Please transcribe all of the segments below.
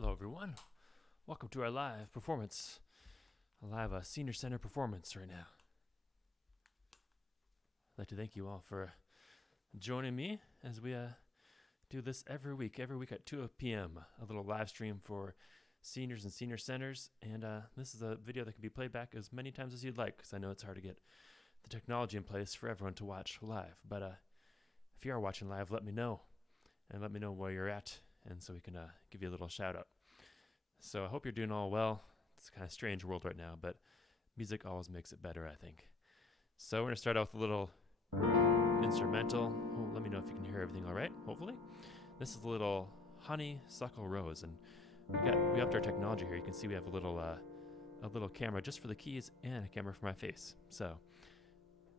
Hello, everyone. Welcome to our live performance. A live senior center performance right now. I'd like to thank you all for joining me as we do this every week at 2 p.m. A little live stream for seniors and senior centers. And this is a video that can be played back as many times as you'd like, because I know it's hard to get the technology in place for everyone to watch live. But if you are watching live, let me know. And let me know where you're at, and so we can give you a little shout out. So I hope you're doing all well. It's a kind of strange world right now, but music always makes it better, I think. So we're going to start out with a little instrumental. Oh, let me know if you can hear everything all right, hopefully. This is a little Honeysuckle Rose, and we upped our technology here. You can see we have a little camera just for the keys and a camera for my face. So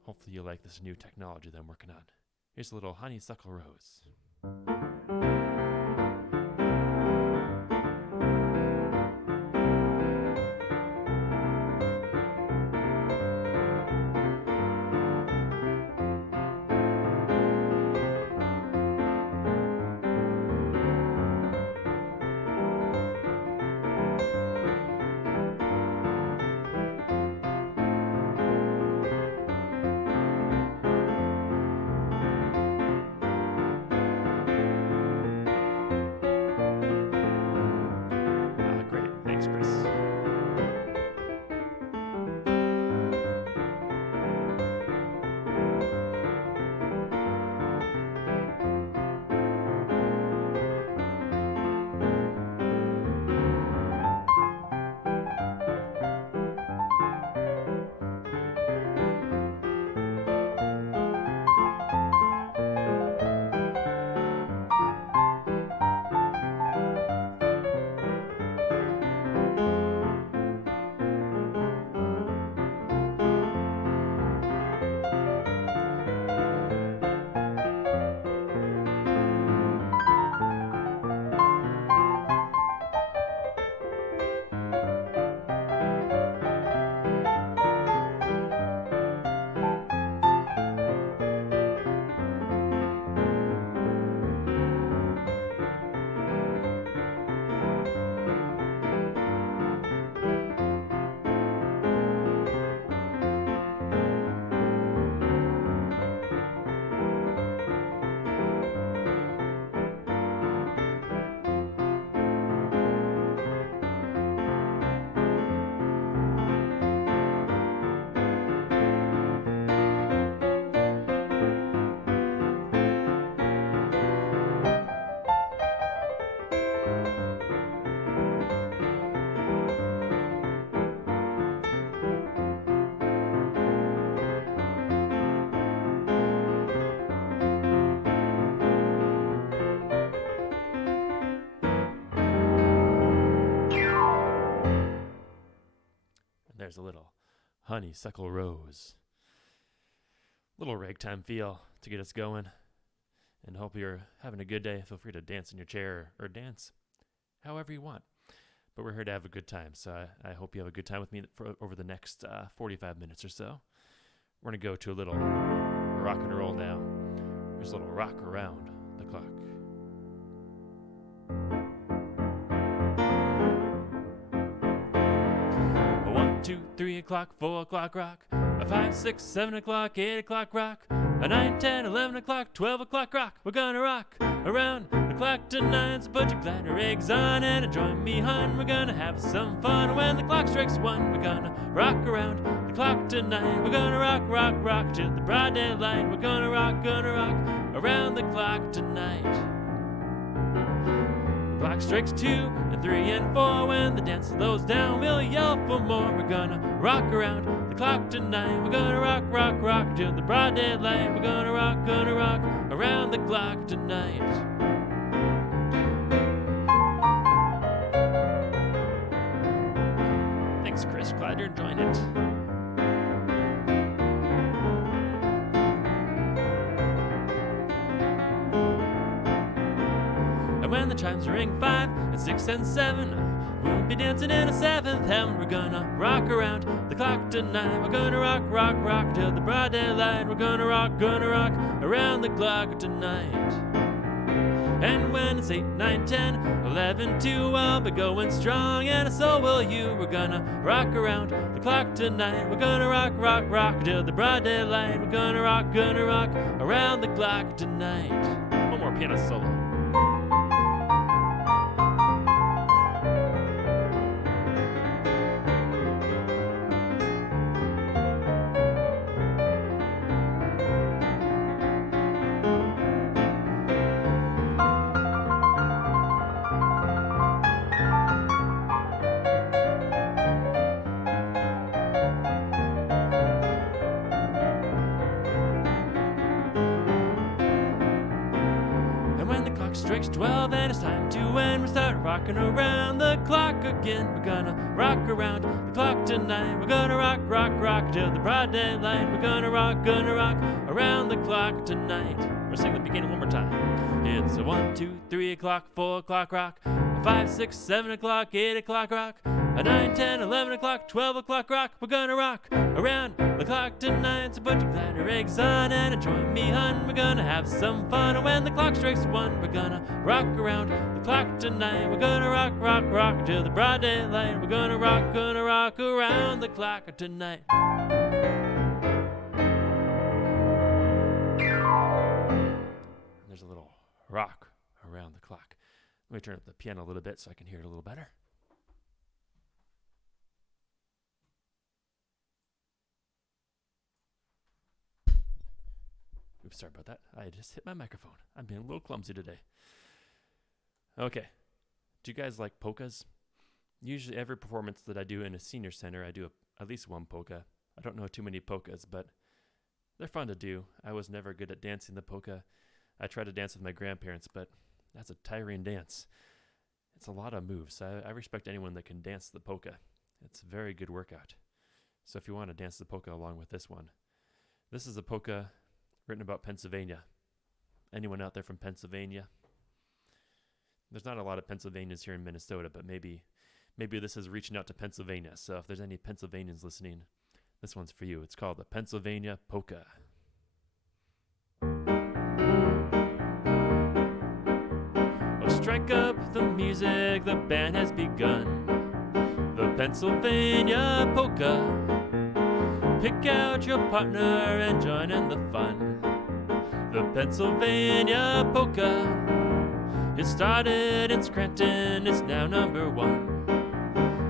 hopefully you like this new technology that I'm working on. Here's a little Honeysuckle Rose. There's a little Honeysuckle Rose. Little ragtime feel to get us going. And hope you're having a good day. Feel free to dance in your chair or dance however you want. But we're here to have a good time. So I hope you have a good time with me over the next 45 minutes or so. We're going to go to a little rock and roll now. There's a little rock around the clock. 2, 3 o'clock, 4 o'clock rock, 5, 6, 7 o'clock, 8 o'clock rock, 9, 10, 11 o'clock, 12 o'clock rock. We're gonna rock around the clock tonight, so put your glider eggs on and join me, hon. We're gonna have some fun when the clock strikes 1. We're gonna rock around the clock tonight. We're gonna rock, rock, rock till the broad daylight. We're gonna rock around the clock tonight. Clock strikes 2 and 3 and 4. When the dance slows down, we'll yell for more. We're gonna rock around the clock tonight. We're gonna rock, rock, rock till the broad daylight. We're gonna rock around the clock tonight. Thanks, Chris. Glad you're enjoying it. When the chimes ring 5 and 6 and 7, we'll be dancing in a seventh heaven. We're gonna rock around the clock tonight. We're gonna rock, rock, rock till the broad daylight. We're gonna rock around the clock tonight. And when it's 8, 9, 10, 11, 12, I'll be going strong, and so will you. We're gonna rock around the clock tonight. We're gonna rock, rock, rock till the broad daylight. We're gonna rock around the clock tonight. One more piano solo. Strikes 12 and it's time to end. We start rocking around the clock again. We're gonna rock around the clock tonight. We're gonna rock, rock, rock till the broad daylight. We're gonna rock around the clock tonight. We're singing the beginning one more time. It's a 1, 2, 3 o'clock, 4 o'clock rock, a 5, 6, 7 o'clock, 8 o'clock rock, a 9, 10, 11 o'clock, 12 o'clock rock. We're gonna rock around the clock tonight. So put your glider eggs on and join me, hun. We're gonna have some fun. And when the clock strikes 1, we're gonna rock around the clock tonight. We're gonna rock, rock, rock till the broad daylight. We're gonna rock around the clock tonight. There's a little rock around the clock. Let me turn up the piano a little bit so I can hear it a little better. Oops, sorry about that. I just hit my microphone. I'm being a little clumsy today. Okay. Do you guys like polkas? Usually every performance that I do in a senior center, I do at least one polka. I don't know too many polkas, but they're fun to do. I was never good at dancing the polka. I tried to dance with my grandparents, but that's a tiring dance. It's a lot of moves. I respect anyone that can dance the polka. It's a very good workout. So if you want to dance the polka along with this one, this is a polka written about Pennsylvania. Anyone out there from Pennsylvania? There's not a lot of Pennsylvanians here in Minnesota, but maybe this is reaching out to Pennsylvania. So if there's any Pennsylvanians listening, this one's for you. It's called the Pennsylvania Polka. Oh, strike up the music, the band has begun. The Pennsylvania Polka. Pick out your partner and join in the fun. The Pennsylvania Polka. It started in Scranton, it's now #1.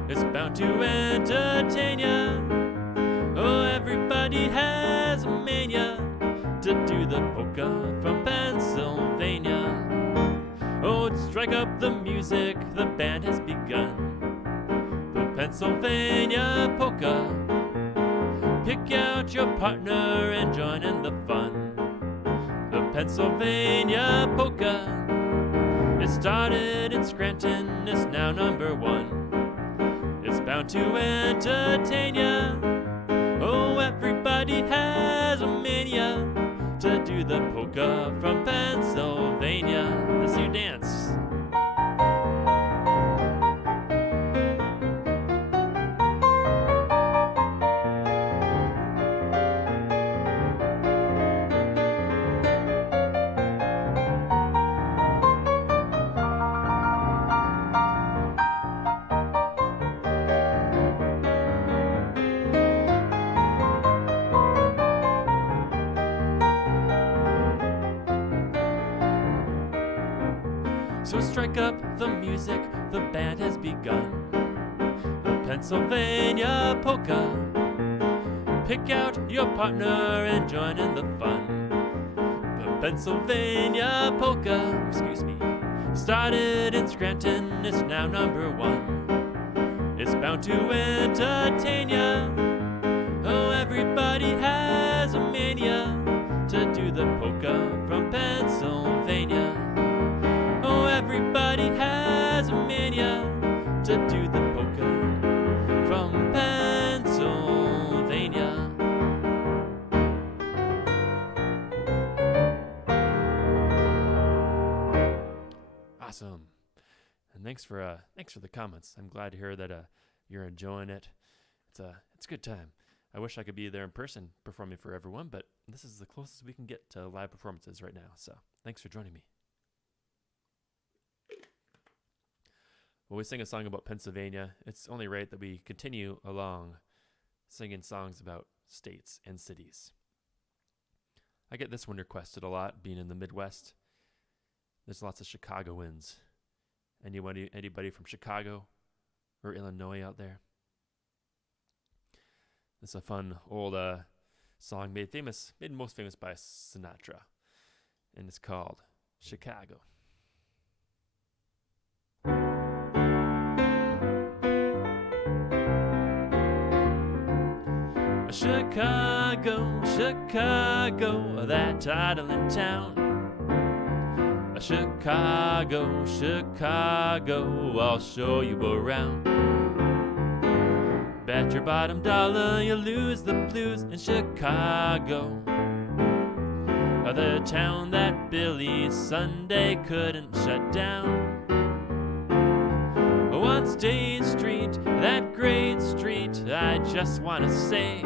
It's bound to entertain ya. Oh, everybody has a mania to do the polka from Pennsylvania. Oh, strike up the music, the band has begun. The Pennsylvania Polka. Pick out your partner and join in the fun. The Pennsylvania Polka. It started in Scranton, it's now #1. It's bound to entertain ya. Oh, everybody has a mania to do the polka from Pennsylvania. Let's do dance. So strike up the music, the band has begun. The Pennsylvania Polka. Pick out your partner and join in the fun. The Pennsylvania Polka, started in Scranton, it's now #1. It's bound to entertain ya. Oh, everybody has a mania to do the polka from Pennsylvania. Oh, everybody has a mania to do the polka from Pennsylvania. Awesome. And thanks for the comments. I'm glad to hear that you're enjoying it. It's a good time. I wish I could be there in person performing for everyone, but this is the closest we can get to live performances right now. So thanks for joining me. Well, we sing a song about Pennsylvania. It's only right that we continue along singing songs about states and cities. I get this one requested a lot, being in the Midwest. There's lots of Chicagoans. Anybody from Chicago or Illinois out there? It's a fun old song made most famous by Sinatra, and it's called Chicago. Chicago, Chicago, that idling town. Chicago, Chicago, I'll show you around. Bet your bottom dollar you lose the blues in Chicago, the town that Billy Sunday couldn't shut down. On State Street, that great street, I just want to say,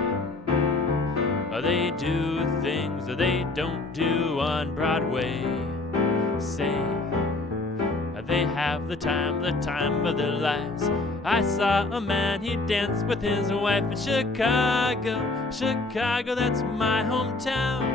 they do things they don't do on Broadway. Say, they have the time of their lives. I saw a man, he danced with his wife in Chicago. Chicago, that's my hometown.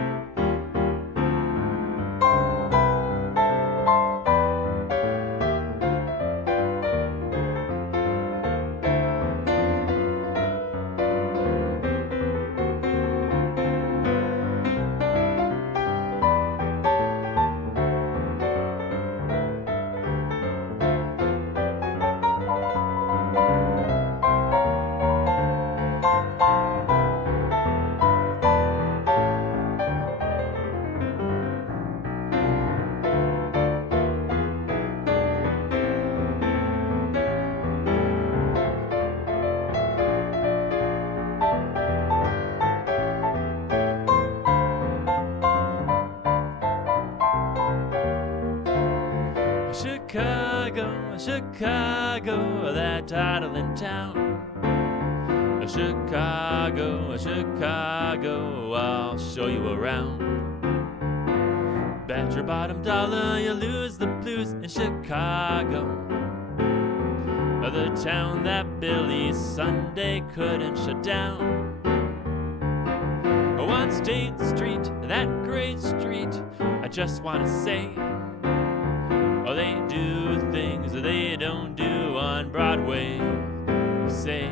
Chicago, Chicago, that idling town. Chicago, Chicago, I'll show you around. Bet your bottom dollar you lose the blues in Chicago, the town that Billy Sunday couldn't shut down. On State Street, that great street, I just want to say, they do things they don't do on Broadway. Say,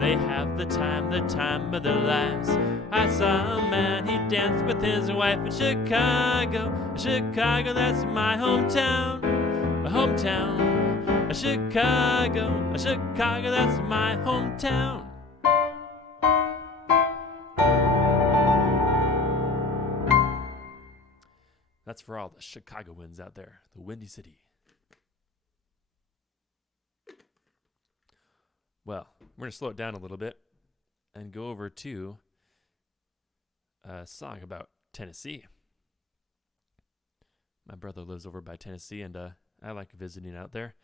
they have the time of their lives. I saw a man, he danced with his wife in Chicago. Chicago, that's my hometown. Hometown. Chicago, Chicago, that's my hometown. That's for all the Chicagoans out there, the Windy City. Well, we're going to slow it down a little bit and go over to a song about Tennessee. My brother lives over by Tennessee, and I like visiting out there.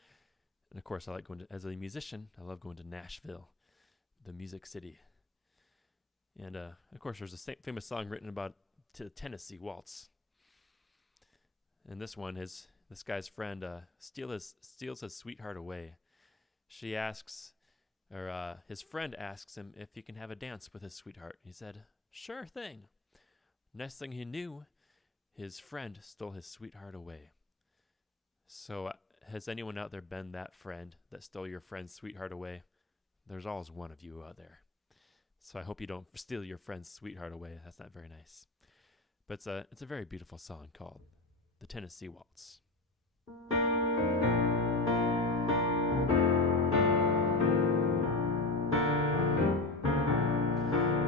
And of course, I like going to, as a musician, I love going to Nashville, the music city. And of course, there's a famous song written about Tennessee Waltz. And this one is this guy's friend steals his sweetheart away. She asks, or his friend asks him if he can have a dance with his sweetheart. He said, "Sure thing." Next thing he knew, his friend stole his sweetheart away. So has anyone out there been that friend that stole your friend's sweetheart away? There's always one of you out there. So I hope you don't steal your friend's sweetheart away. That's not very nice. But it's a very beautiful song called The Tennessee Waltz.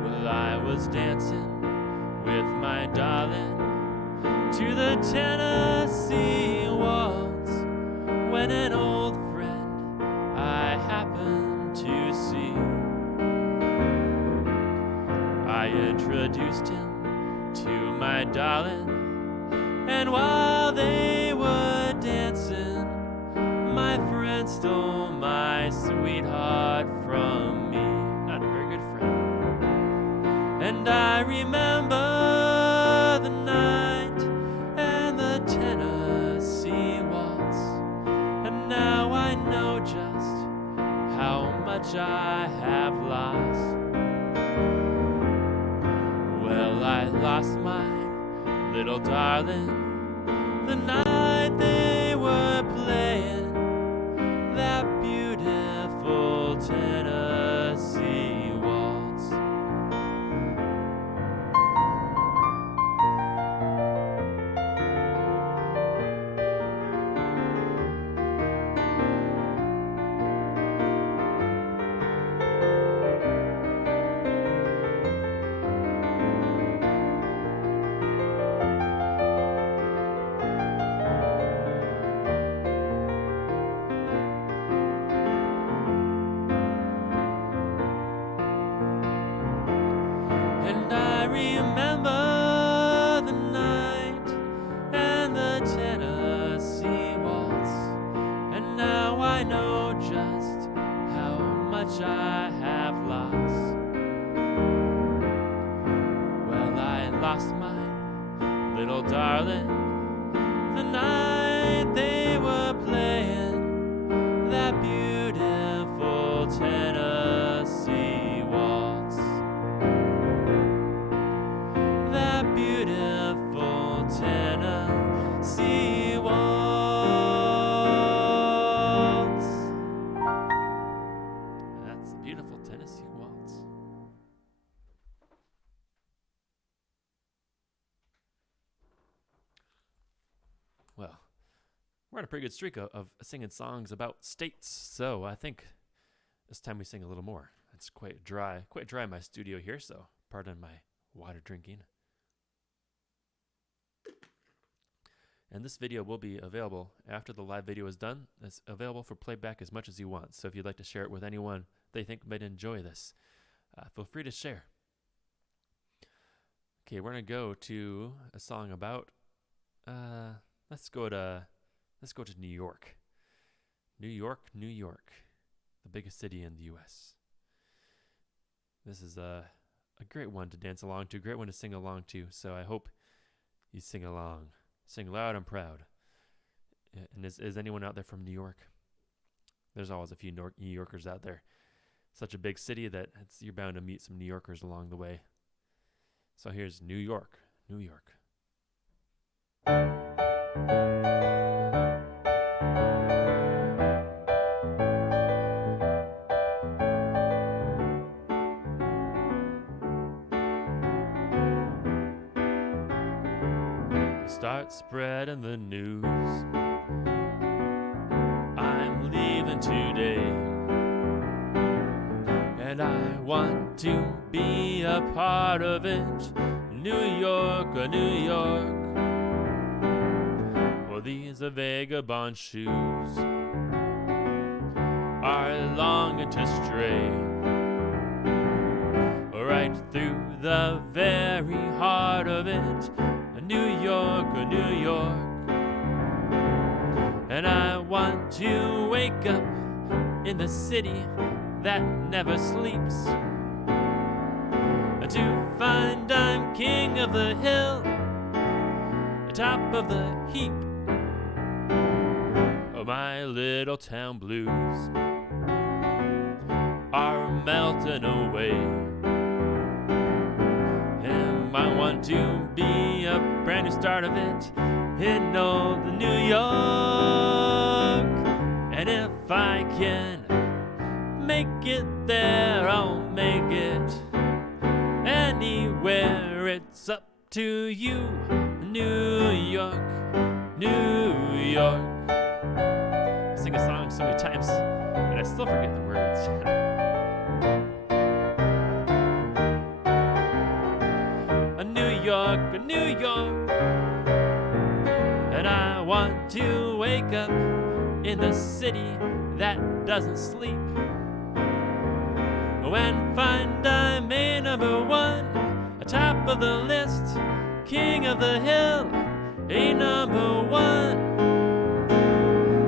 Well, I was dancing with my darling to the Tennessee Waltz when an old friend I happened to see. I introduced him to my darling, and while they were dancing, my friend stole my sweetheart from me. Not a very good friend. And I remember the night and the Tennessee Waltz, and now I lost my little darling the night they were playing that beautiful Tennessee waltz. And I remember the night and the Tennessee waltz, and now I know just how much I have lost. Well, I lost my little darling the night they were playing that beautiful Tennessee waltz. That beautiful Tennessee waltz. That's the beautiful Tennessee waltz. Well, we're on a pretty good streak of singing songs about states, so I think this time we sing a little more. It's quite dry in my studio here, so pardon my water drinking. And this video will be available after the live video is done. It's available for playback as much as you want. So if you'd like to share it with anyone they think might enjoy this, feel free to share. Okay, we're gonna go to a song about. Let's go to New York. New York, New York, the biggest city in the U.S. This is a great one to dance along to, great one to sing along to. So I hope you sing along. Sing loud and proud. And is anyone out there from New York? There's always a few New Yorkers out there. Such a big city that you're bound to meet some New Yorkers along the way. So here's New York, New York. Start spreading the news. I'm leaving today, and I want to be a part of it. New York, New York. Well, these are vagabond shoes are longing to stray right through the very heart of it. New York, New York. And I want to wake up in the city that never sleeps, to find I'm king of the hill, top of the heap. Oh, my little town blues are melting away. I want to be a brand new start of it in old New York. And if I can make it there, I'll make it anywhere. It's up to you, New York, New York. I sing a song so many times, and I still forget the words. New York, New York. And I want to wake up in the city that doesn't sleep, and find I'm a number one, atop of the list, king of the hill, a number one.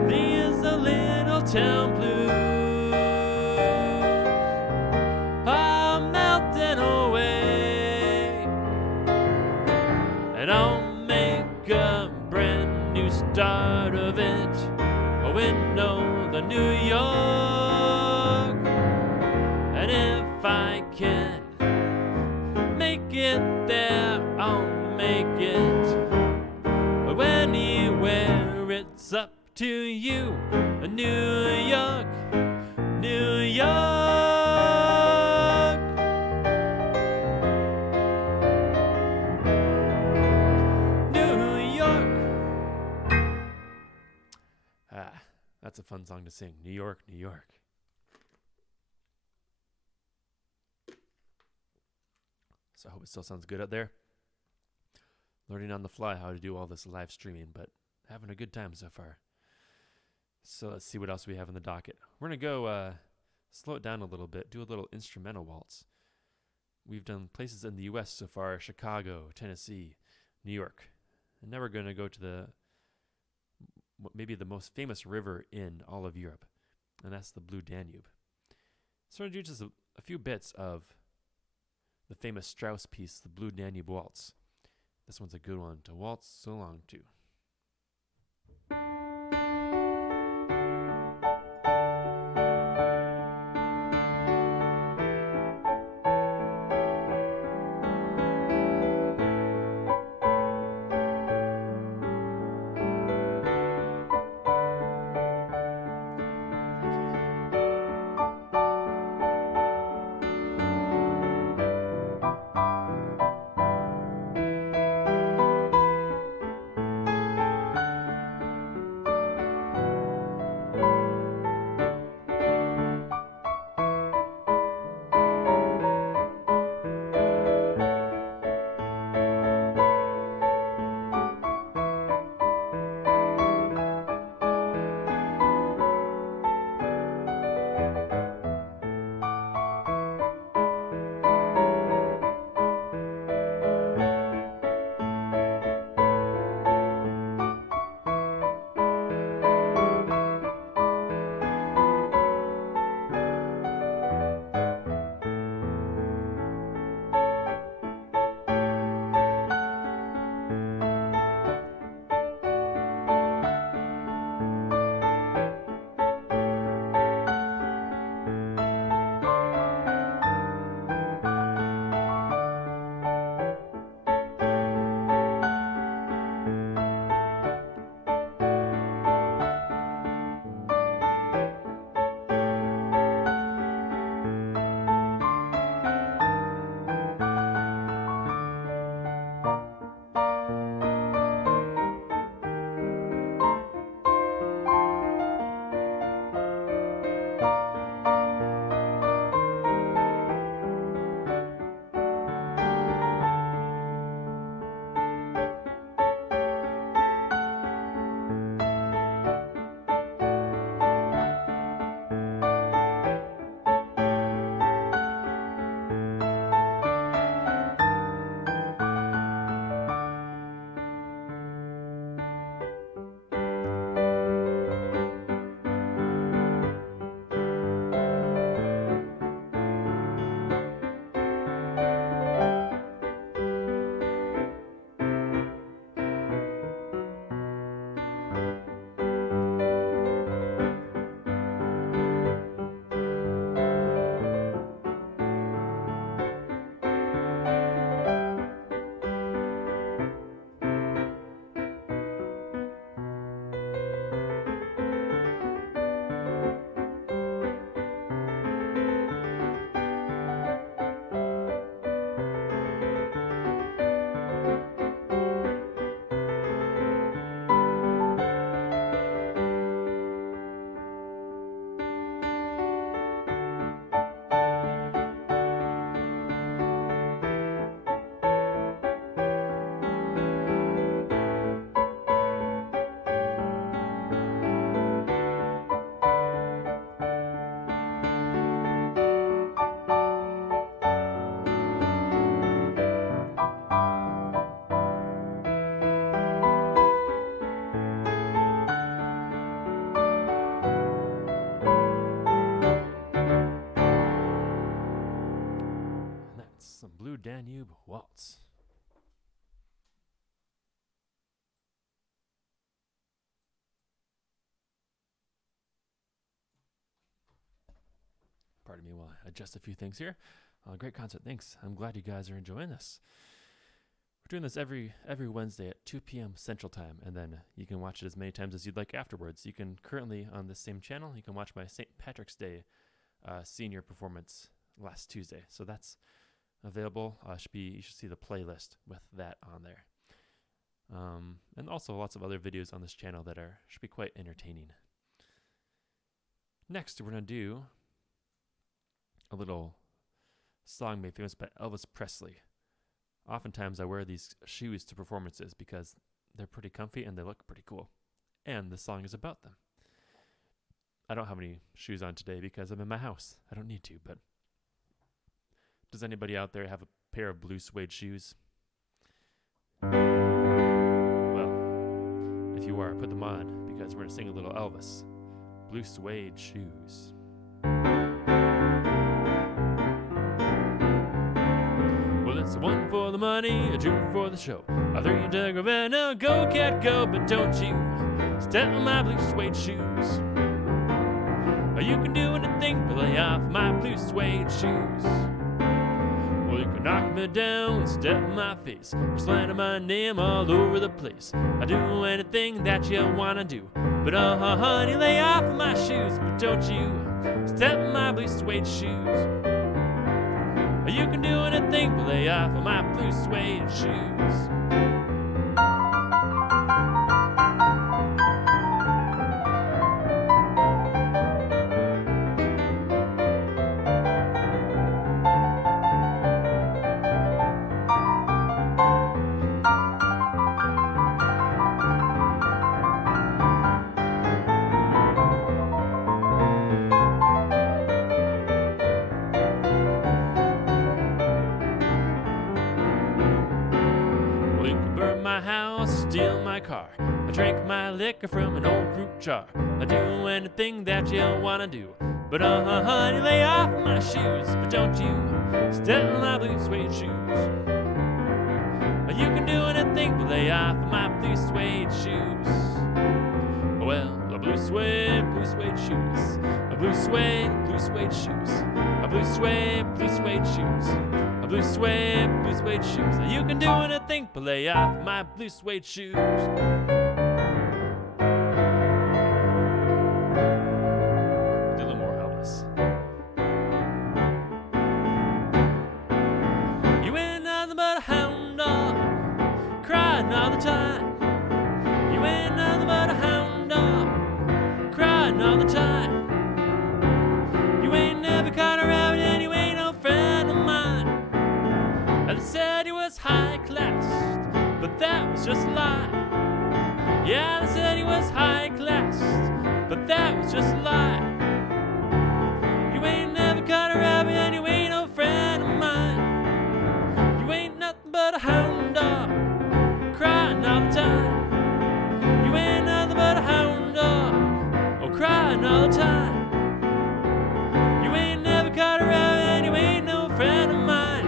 These are little town blues are melting away, and I'll make a brand new start of it. A window, the New York. And if I can make it there, I'll It's up to you, New York, New York. New York. That's a fun song to sing. New York, New York. So I hope it still sounds good out there. Learning on the fly how to do all this live streaming, but having a good time so far. So let's see what else we have in the docket. We're going to go slow it down a little bit, do a little instrumental waltz. We've done places in the U.S. so far: Chicago, Tennessee, New York. And now we're going to go to maybe the most famous river in all of Europe, and that's the Blue Danube. So I'm going to do just a few bits of the famous Strauss piece, the Blue Danube Waltz. This one's a good one to waltz along to. Danube Waltz. Pardon me while I adjust a few things here. Great concert, thanks. I'm glad you guys are enjoying this. doing this every Wednesday at 2 p.m. Central Time, and then you can watch it as many times as you'd like afterwards. You can currently, on this same channel, you can watch my St. Patrick's Day senior performance last Tuesday. So that's available. You should see the playlist with that on there. And also lots of other videos on this channel that should be quite entertaining. Next, we're going to do a little song made famous by Elvis Presley. Oftentimes I wear these shoes to performances because they're pretty comfy and they look pretty cool. And the song is about them. I don't have any shoes on today because I'm in my house. I don't need to, but does anybody out there have a pair of blue suede shoes? Well, if you are, put them on because we're going to sing a little Elvis. Blue suede shoes. Well, it's a 1 for the money, a 2 for the show, a 3 to Ravenna, go cat go, but don't you step on my blue suede shoes. You can do anything but lay off my blue suede shoes. Well, you can knock me down, step in my face, slander my name all over the place. I do anything that you wanna do, but honey, lay off my shoes, but don't you step in my blue suede shoes. You can do anything but lay off my blue suede shoes. Steal my car, I drink my liquor from an old fruit jar. I do anything that you wanna do, but honey, lay off my shoes, but don't you step on my blue suede shoes. You can do anything but lay off my blue suede shoes. Well, a blue suede shoes, a blue suede shoes, a blue suede shoes, a blue suede shoes. You can do anything but lay off my blue suede shoes. Do a little more Elvis. You ain't nothing but a hound dog, crying all the time. You ain't nothing but a hound dog, crying all the time. You ain't never caught a rabbit and you ain't no friend of mine. And they said he was high class, but that was just a lie. Yeah, they said he was high class, but that was just a lie. You ain't never caught a rabbit and you ain't no friend of mine. You ain't nothing but a hound dog, crying all the time. You ain't nothing but a hound dog, oh, crying all the time. You ain't never caught a rabbit and you ain't no friend of mine.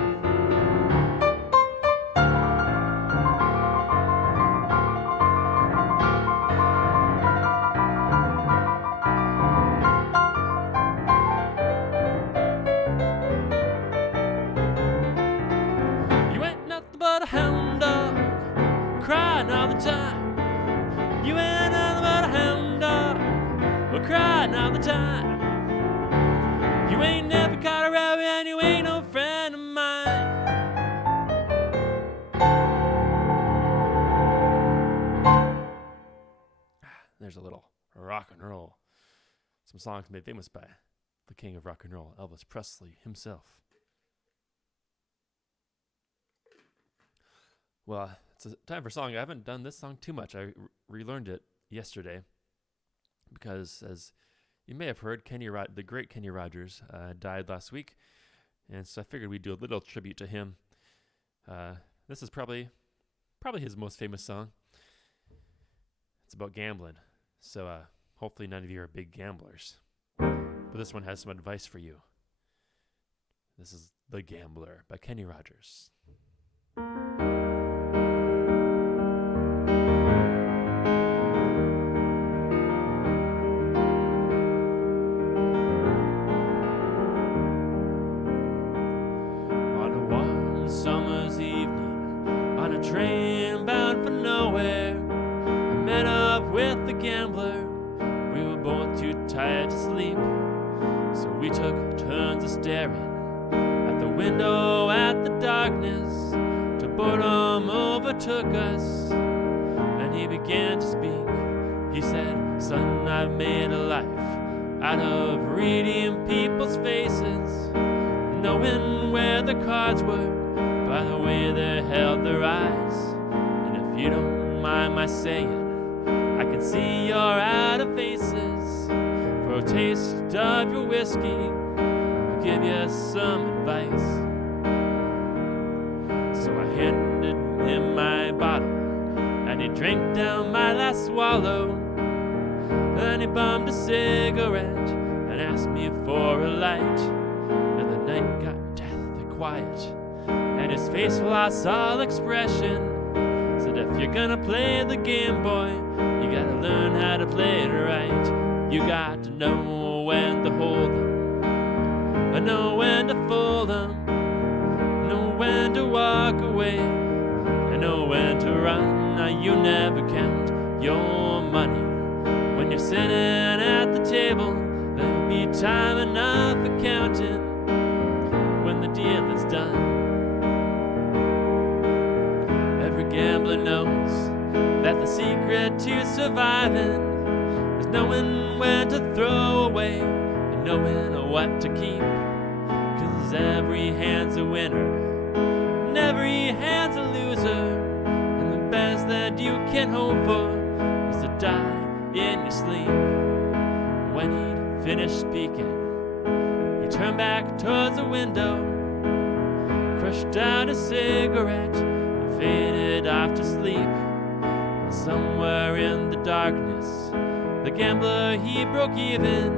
You ain't nothing but a hound dog, crying all the time. You ain't nothing but a hound dog, oh, crying all the time. You ain't never caught a rabbit and you ain't no friend of mine. There's a little rock and roll. Some songs made famous by the king of rock and roll, Elvis Presley himself. Well, it's a time for a song. I haven't done this song too much. I relearned it yesterday because, as you may have heard, the great Kenny Rogers died last week, and so I figured we'd do a little tribute to him. This is probably his most famous song. It's about gambling, so hopefully none of you are big gamblers. But this one has some advice for you. This is The Gambler by Kenny Rogers. bound for nowhere. I met up with the gambler. We were both too tired to sleep, so we took turns of staring at the window at the darkness till boredom overtook us. Then he began to speak. He said, "Son, I've made a life out of reading people's faces, knowing where the cards were by the way they held their eyes. And if you don't mind my saying, I can see you're out of faces. For a taste of your whiskey, I'll give you some advice." So I handed him my bottle, and he drank down my last swallow. Then he bummed a cigarette and asked me for a light. And the night got deathly quiet, and his face lost all expression. Said, "If you're gonna play the game, boy, you gotta learn how to play it right. You got to know when to hold them, and know when to fold them, know when to walk away, and know when to run. Now you never count your money. When you're sitting at the table, there'll be time enough for counting when the deal is done." Every gambler knows that the secret to surviving is knowing when to throw away and knowing what to keep. 'Cause every hand's a winner and every hand's a loser, and the best that you can hope for is to die in your sleep. When he'd finished speaking, he turned back towards the window, crushed out a cigarette, and faded off to sleep. Somewhere in the darkness, the gambler, he broke even.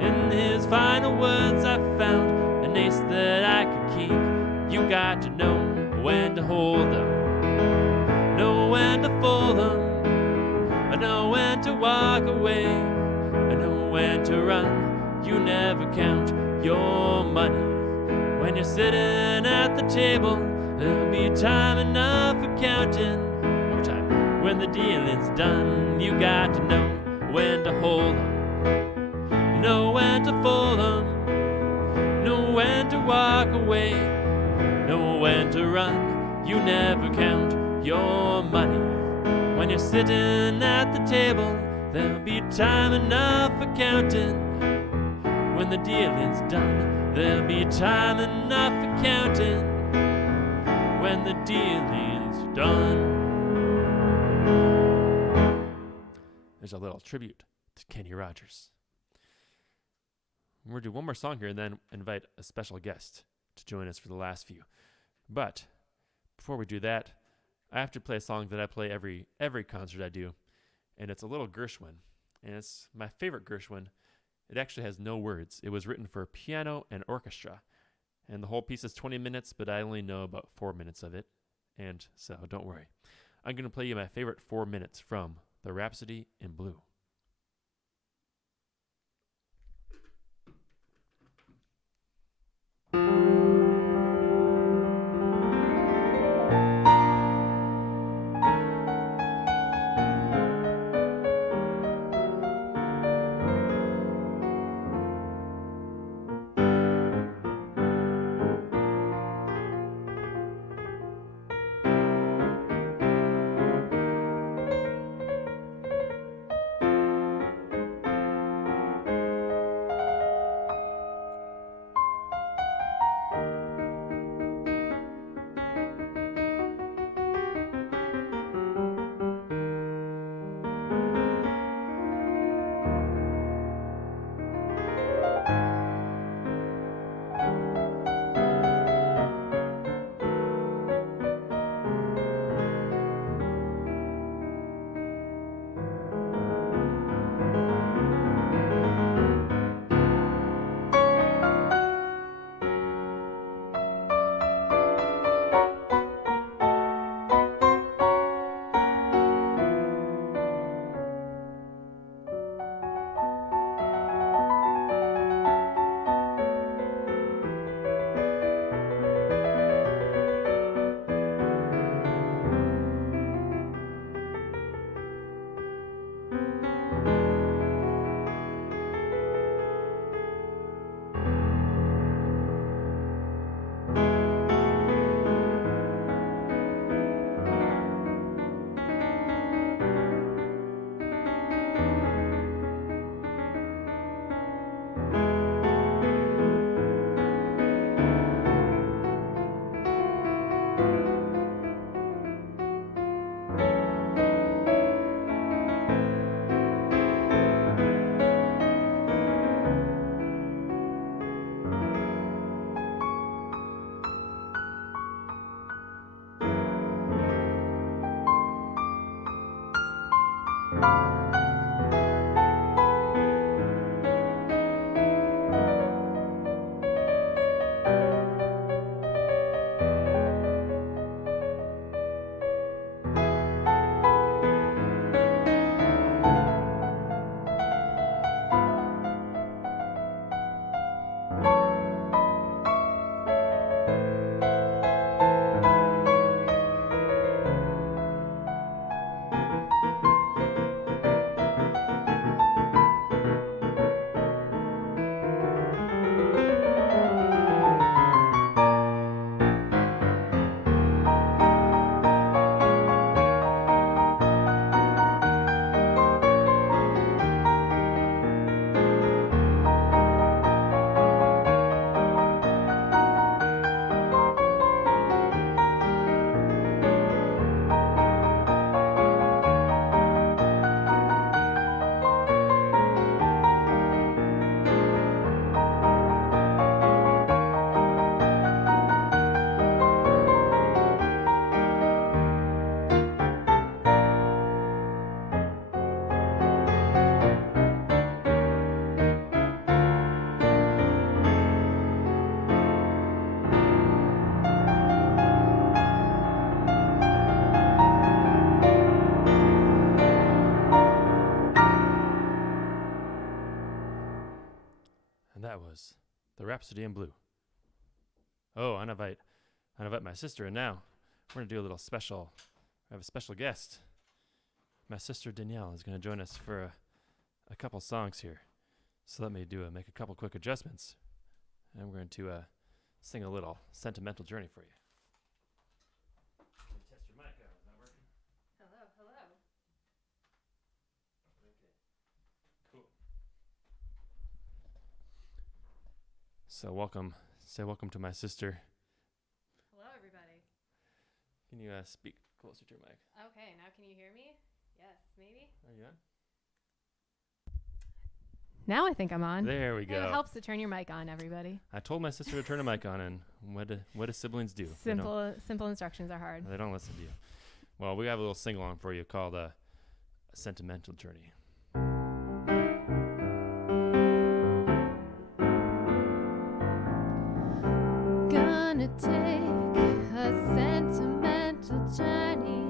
In his final words, I found an ace that I could keep. You got to know when to hold them, know when to fold them, I know when to walk away, I know when to run. You never count your money. When you're sitting at the table, there'll be time enough for counting. One more time. When the dealing's done, you got to know when to hold them, know when to fold them, know when to walk away, know when to run. You never count your money. When you're sitting at the table, there'll be time enough for counting. When the dealing's done, there'll be time enough for counting. When the dealing's done. There's a little tribute to Kenny Rogers. We're going to do one more song here and then invite a special guest to join us for the last few. But before we do that, I have to play a song that I play every concert I do, and it's a little Gershwin, and it's my favorite Gershwin. It actually has no words. It was written for piano and orchestra, and the whole piece is 20 minutes, but I only know about 4 minutes of it, and so don't worry. I'm going to play you my favorite 4 minutes from The Rhapsody in Blue. That was the Rhapsody in Blue. Oh, I invite my sister in now. We're going to do a little special. I have a special guest. My sister Danielle is going to join us for a couple songs here. So let me make a couple quick adjustments. And we're going to sing a little Sentimental Journey for you. Let me test your mic out. Is that working? Hello, hello. Okay. Cool. So say welcome to my sister. Hello, everybody. Can you speak closer to your mic? Okay, now can you hear me? Yes, maybe? Are you on? Now I think I'm on. There we go. It helps to turn your mic on, everybody. I told my sister to turn her mic on, and what do siblings do? Simple instructions are hard. They don't listen to you. Well, we have a little sing-along for you called A Sentimental Journey. Gonna take a sentimental journey.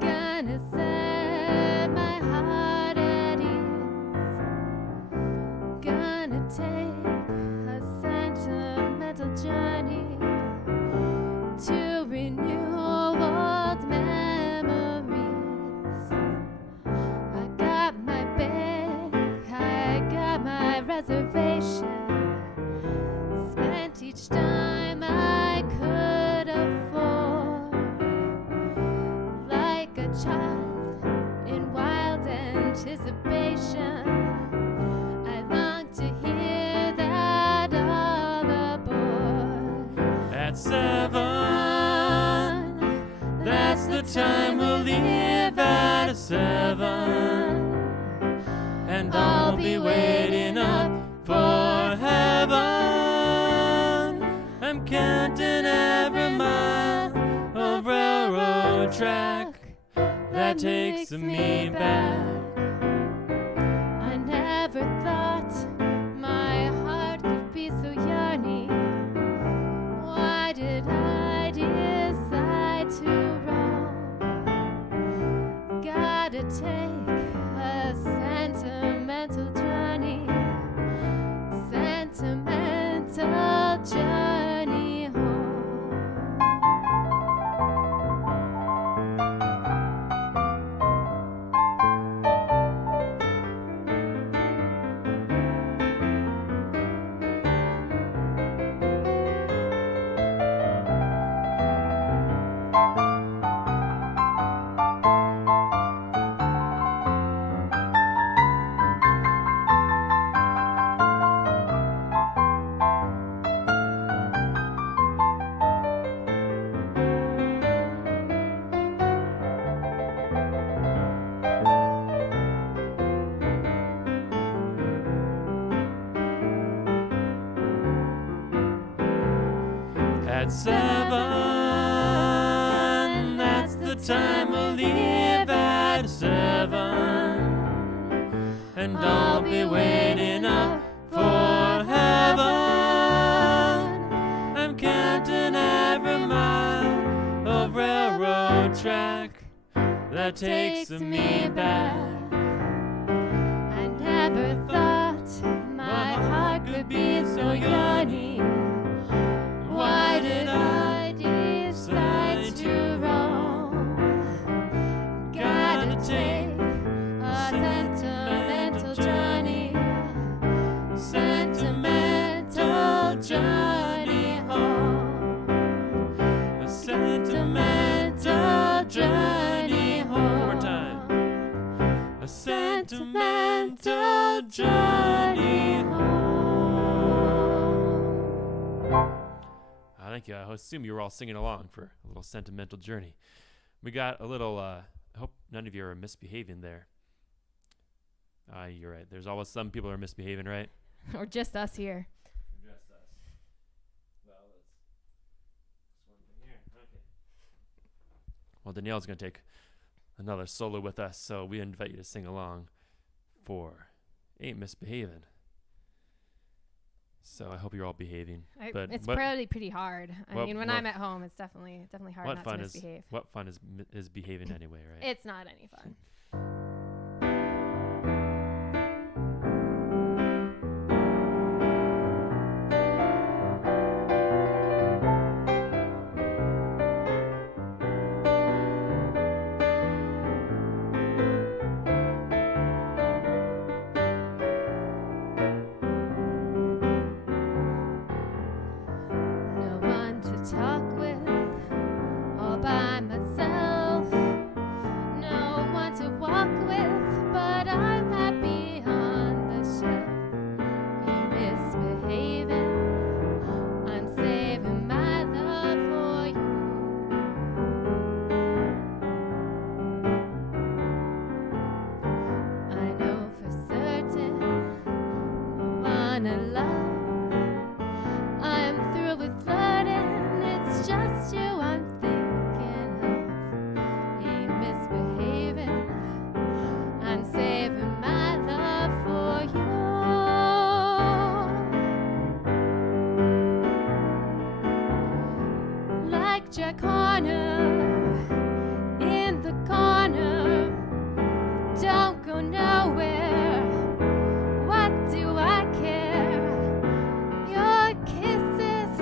Gonna set my heart at ease. Gonna take a sentimental journey to renew old memories. I got my bed, I got my reservation. Spent each time I could afford, like a child in wild anticipation. I long to hear that all aboard. At 7, that's the time we'll leave at 7. And I'll be waiting up for heaven. I'm counting every mile of railroad track that takes me back. I never thought my heart could be so yearning. Why did I decide to roam? Gotta take a sentimental journey. Sentimental journey home. At 7, that's the time we'll leave at 7. heaven, and I'll be waiting up for heaven. I'm counting every mile of railroad track that takes me back. I never thought my heart could be so yearning. Why did I decide to roam? Gotta take a sentimental journey, sentimental journey home, A sentimental journey home. One more time. A sentimental journey home. Thank you. I assume you were all singing along for a little sentimental journey. We got a little, I hope none of you are misbehaving there. You're right. There's always some people are misbehaving, right? Or just us here. Just us. Well, let's one thing here. Okay. Well, Danielle's going to take another solo with us, so we invite you to sing along for Ain't Misbehaving. So I hope you're all behaving. But It's probably pretty hard. I mean, when what- I'm at home, it's definitely hard what not fun to is misbehave. what fun is behaving anyway, right? It's not any fun. No one to talk with, all by myself. No one to walk with, but I'm happy on the shelf. You're misbehaving, I'm saving my love for you. I know for certain, the one I love. I'm through with flirting, it's just you I'm thinking of. Ain't misbehaving, I'm saving my love for you. Like Jack Horner in the corner, don't go nowhere. What do I care? Your kisses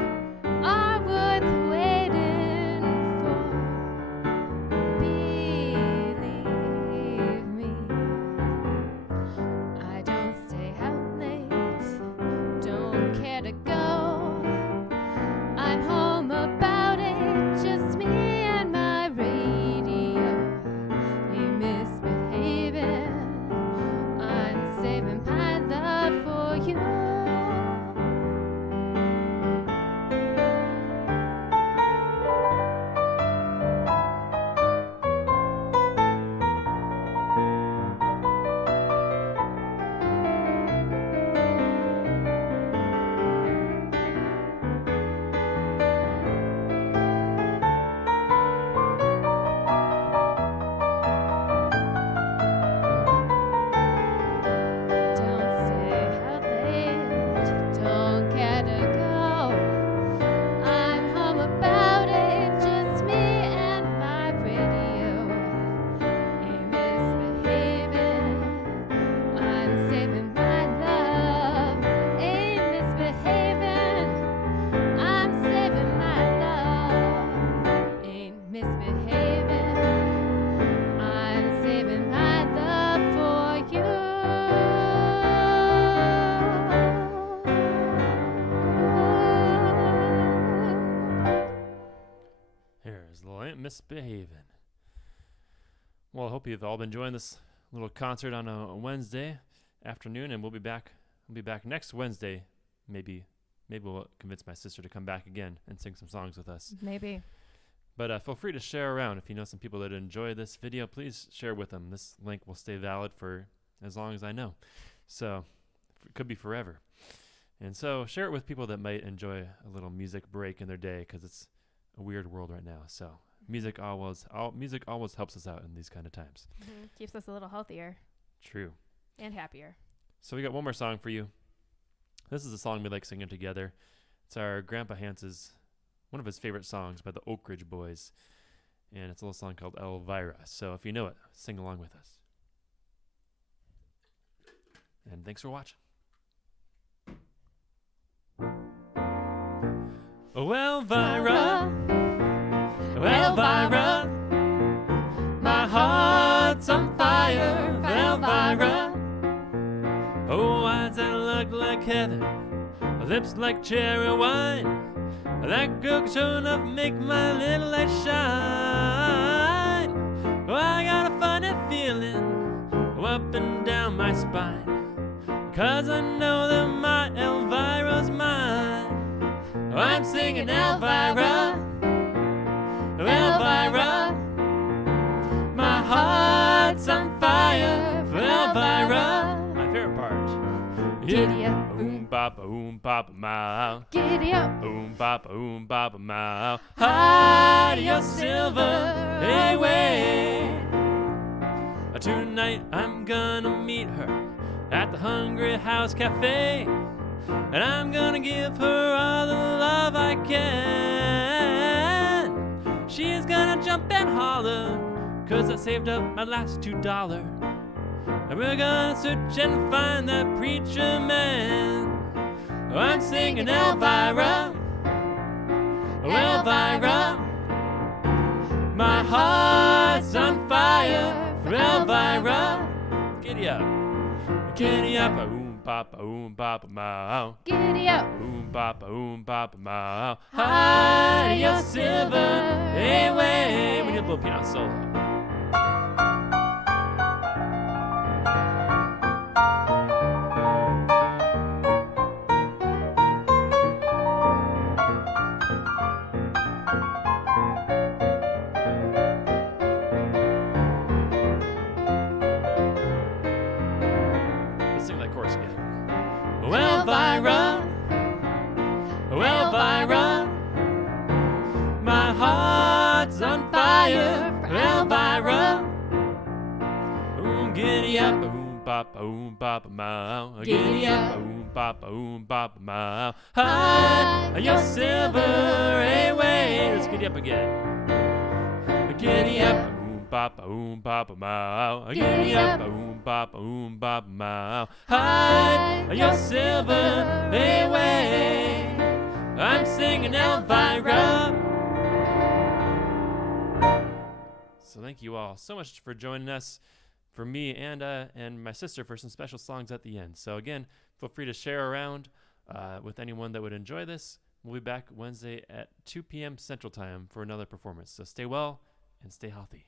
are worth waiting for. Believe me, I don't stay out late, don't care to go. I'm home about 8, just me and my radio. Ain't misbehaving, I'm saving my love for you. Don't stay out late, don't care to go. I'm home about 8, just me and my radio. Ain't misbehaving, I'm saving my love. Ain't misbehaving, I'm saving my love. Ain't misbehaving, I'm saving my love for you. Here's a little Ain't Misbehaving. Well, I hope you've all been enjoying this little concert on a Wednesday afternoon, and we'll be back. We'll be back next Wednesday. Maybe we'll convince my sister to come back again and sing some songs with us. Maybe. But feel free to share around. If you know some people that enjoy this video, please share with them. This link will stay valid for as long as I know. So it could be forever. And so share it with people that might enjoy a little music break in their day, because it's a weird world right now. So Music always helps us out in these kind of times. Mm-hmm. Keeps us a little healthier. True. And happier. So we got one more song for you. This is a song we like singing together. It's our Grandpa Hance's, one of his favorite songs by the Oak Ridge Boys. And it's a little song called Elvira. So if you know it, sing along with us. And thanks for watching. Oh, Elvira, oh, Elvira, my heart's on fire, Elvira. Oh, eyes that look like heaven, lips like cherry wine. That girl could sure enough make my little light shine. Oh, I got a funny feeling up and down my spine, 'cause I know that my Elvira's mine. Oh, I'm singing Elvira, oh, Elvira, my heart's on fire for Elvira. My favorite part. Giddy up. Oom papa mow. Giddy up. Oom papa mow. Hide your silver away. Tonight I'm gonna meet her at the Hungry House Cafe, and I'm gonna give her all the love I can. She's gonna jump and holler, 'cause I saved up my last $2. And we're gonna search and find that preacher man. Oh, I'm singing Elvira, oh, Elvira, my heart's on fire for Elvira. Giddy up, oom papa mow. Giddy up. Oom papa mow. Hide your silver away. We need a little piano solo. Let's sing that chorus again. Oh, Elvira, oh, Elvira, my heart's on fire for Elvira. Oom, giddy up, oom papa mow. Giddy up. Oom papa mow. Hide your silver away. Let's giddy up again. Giddy up, oom papa mow. Giddy up, oom papa mow. Hide your silver away. I'm singing Elvira. So thank you all so much for joining us, for me and my sister, for some special songs at the end. So again, feel free to share around with anyone that would enjoy this. We'll be back Wednesday at 2 p.m. Central Time for another performance. So stay well and stay healthy.